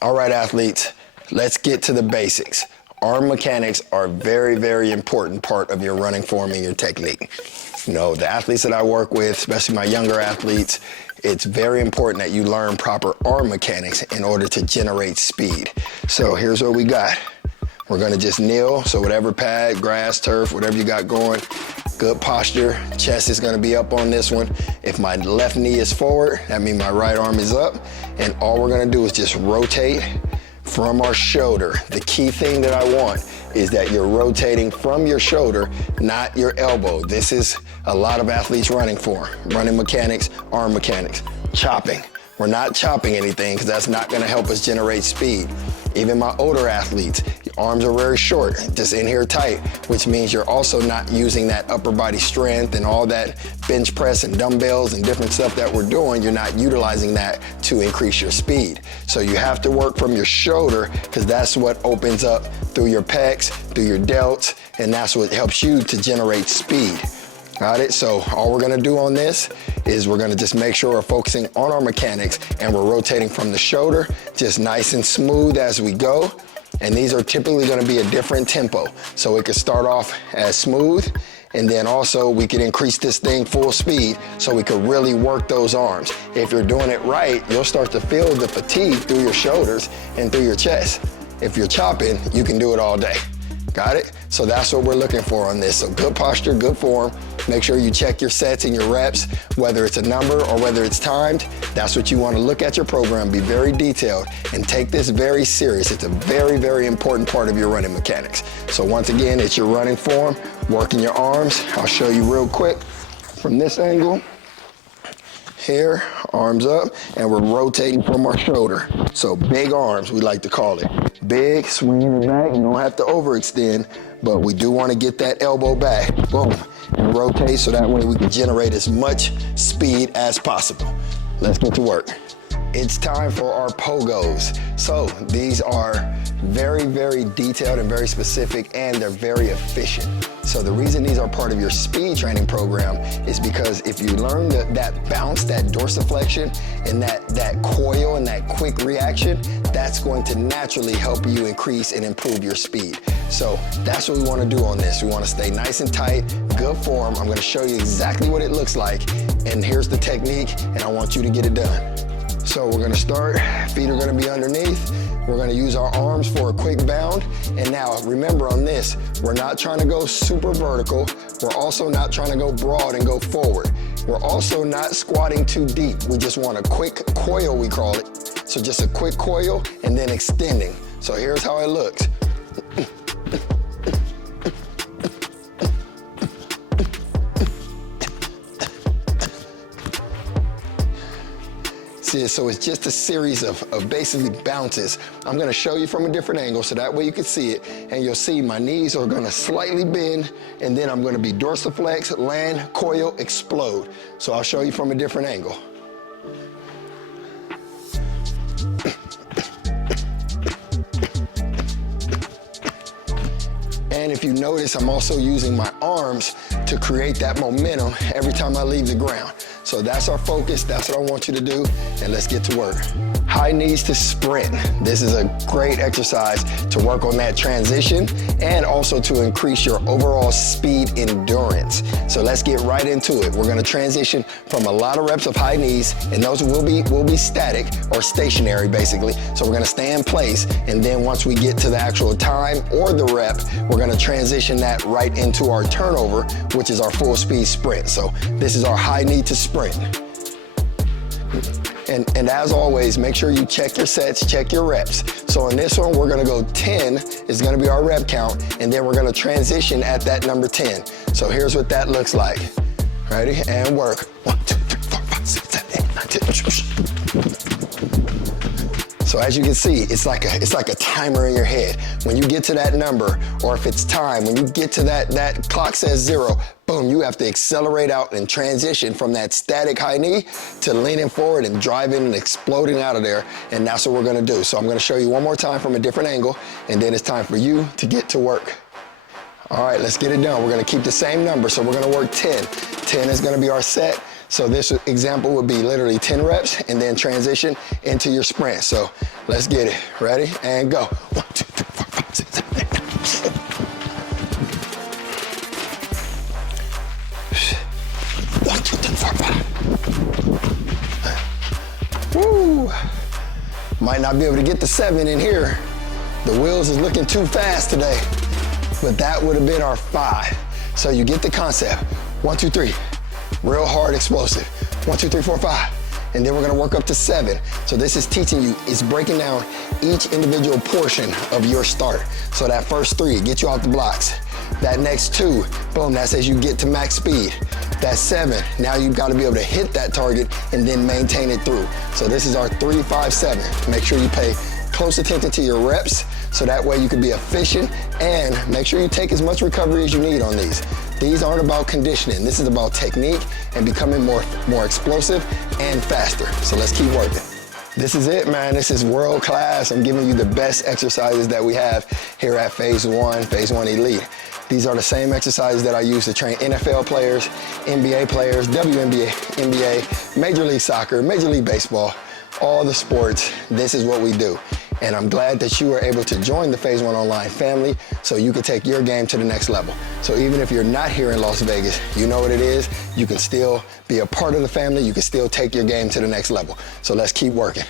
All right, athletes, let's get to the basics. Arm mechanics are a very, very important part of your running form and your technique. You know, the athletes that I work with, especially my younger athletes, it's very important that you learn proper arm mechanics in order to generate speed. So here's what we got. We're gonna just kneel, so whatever pad, grass, turf, whatever you got going, good posture. Chest is gonna be up on this one. If my left knee is forward, that means my right arm is up. And all we're gonna do is just rotate from our shoulder. The key thing that I want is that you're rotating from your shoulder, not your elbow. This is a lot of athletes running for. Running mechanics, arm mechanics, chopping. We're not chopping anything because that's not gonna help us generate speed. Even my older athletes, your arms are very short, just in here tight, which means you're also not using that upper body strength and all that bench press and dumbbells and different stuff that we're doing. You're not utilizing that to increase your speed. So you have to work from your shoulder because that's what opens up through your pecs, through your delts, and that's what helps you to generate speed. Got it? So all we're gonna do on this is we're gonna just make sure we're focusing on our mechanics and we're rotating from the shoulder, just nice and smooth as we go. And these are typically gonna be a different tempo. So it could start off as smooth, and then also we could increase this thing full speed so we could really work those arms. If you're doing it right, you'll start to feel the fatigue through your shoulders and through your chest. If you're chopping, you can do it all day. Got it? So that's what we're looking for on this. So good posture, good form. Make sure you check your sets and your reps, whether it's a number or whether it's timed. That's what you want to look at your program, be very detailed, and take this very serious. It's a very, very important part of your running mechanics. So once again, it's your running form, working your arms. I'll show you real quick from this angle. Here, arms up, and we're rotating from our shoulder. So big arms, we like to call it. Big, swinging it back. You don't have to overextend, but we do want to get that elbow back. Boom, and rotate so that way we can generate as much speed as possible. Let's get to work. It's time for our Pogos. So these are very, very detailed and very specific, and they're very efficient. So the reason these are part of your speed training program is because if you learn that bounce, that dorsiflexion, and that coil and that quick reaction, that's going to naturally help you increase and improve your speed. So that's what we want to do on this. We want to stay nice and tight, good form. I'm going to show you exactly what it looks like, and here's the technique, and I want you to get it done. So we're gonna start, feet are gonna be underneath. We're gonna use our arms for a quick bound. And now remember on this, we're not trying to go super vertical. We're also not trying to go broad and go forward. We're also not squatting too deep. We just want a quick coil, we call it. So just a quick coil and then extending. So here's how it looks. So it's just a series of basically bounces. I'm gonna show you from a different angle so that way you can see it, and you'll see my knees are gonna slightly bend, and then I'm gonna be dorsiflex, land, coil, explode. So I'll show you from a different angle. And if you notice, I'm also using my arms to create that momentum every time I leave the ground. So that's our focus, that's what I want you to do, and let's get to work. High knees to sprint. This is a great exercise to work on that transition and also to increase your overall speed endurance. So let's get right into it. We're gonna transition from a lot of reps of high knees, and those will be static or stationary basically. So we're gonna stay in place, and then once we get to the actual time or the rep, we're gonna transition that right into our turnover, which is our full speed sprint. So this is our high knee to sprint. And as always, make sure you check your sets, check your reps. So in this one, we're gonna go 10 is gonna be our rep count, and then we're gonna transition at that number 10. So here's what that looks like. Ready? And work. 1, 2, 3, 4, 5, 6, 7, 8, 9, 10. So as you can see, it's like a timer in your head. When you get to that number, or if it's time, when you get to that clock says 0, boom, you have to accelerate out and transition from that static high knee to leaning forward and driving and exploding out of there, and that's what we're gonna do. So I'm gonna show you one more time from a different angle, and then it's time for you to get to work. All right, let's get it done. We're gonna keep the same number, so we're gonna work 10. 10 is gonna be our set. So this example would be literally 10 reps and then transition into your sprint. So let's get it. Ready? And go. 1, 2, 3, 4, 5, 6, 7, 8, 9. 1, 2, 3, 4, 5. Woo! Might not be able to get the 7 in here. The wheels is looking too fast today. But that would have been our 5. So you get the concept. 1, 2, 3. Real hard, explosive. 1, 2, 3, 4, 5. And then we're gonna work up to 7. So this is teaching you, it's breaking down each individual portion of your start. So that first 3, get you off the blocks. That next 2, boom, that says you get to max speed. That 7, now you've got to be able to hit that target and then maintain it through. So this is our 3, 5, 7. Make sure you pay close attention to your reps so that way you can be efficient, and make sure you take as much recovery as you need on these. These aren't about conditioning. This is about technique and becoming more explosive and faster. So let's keep working. This is it, man. This is world class. I'm giving you the best exercises that we have here at Phase 1 Elite. These are the same exercises that I use to train NFL players, NBA players, WNBA, NBA, Major League Soccer, Major League Baseball, all the sports. This is what we do. And I'm glad that you were able to join the Phase 1 Online family so you can take your game to the next level. So even if you're not here in Las Vegas, you know what it is. You can still be a part of the family. You can still take your game to the next level. So let's keep working.